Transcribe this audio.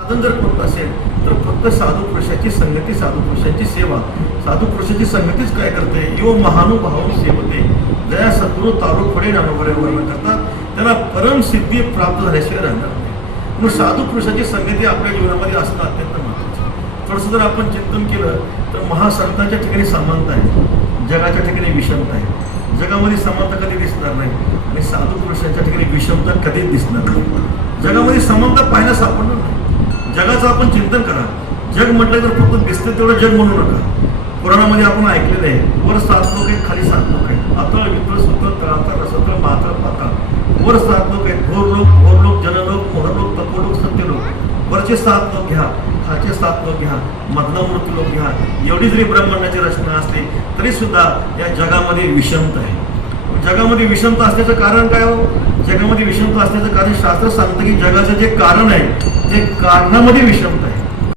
साधन जर कोणतं असेल तर फक्त साधू पुरुषाची संगती, साधू पुरुषांची सेवा. साधू पुरुषाची संगतीच काय करते? यो महानुभाव सेवते जया सद्गुरु तारू फडे नानोबरे वर्णन करतात. त्यांना परम सिद्धी प्राप्त झाल्याशिवाय राहणार नाही. म्हणून साधू पुरुषाची संगती आपल्या जीवनामध्ये असणं अत्यंत महत्त्वाचं आहे. थोडंसं जर आपण चिंतन केलं तर महासंतांच्या ठिकाणी समानता आहे, जगाच्या ठिकाणी विषमता आहे. जगामध्ये समानता कधी दिसणार नाही आणि साधू पुरुषांच्या ठिकाणी विषमता कधीच दिसणार नाही. जगामध्ये समानता पाहायला सापडणार नाही. जगाचं आपण चिंतन करा. जग म्हटलं तर फक्त दिसतं तेवढं जग म्हणू नका. पुराणामध्ये आपण ऐकलेलं आहे, वर 7 लोक आहेत, खाली 7 लोक आहेत. अतळ वितळ सुतळ तळातळ रसतळ मातळ पाताळ. वर 7 लोक आहेत, भोरलोक जनलोक मोहरलोक तपोलोक सत्यलोक. वरचे 7 लोक घ्या, खालचे 7 लोक घ्या, मधला मृत्यू लोक घ्या. एवढी जरी ब्रह्मांडाची रचना असली तरी सुद्धा या जगामध्ये विषमता आहे. जगामध्ये विषमता असण्याचं कारण काय हो? जगामध्ये विषमता असण्याचं कारण शास्त्र सांगतं की जगाचं जे कारण आहे ते कारणामध्ये विषमता आहे.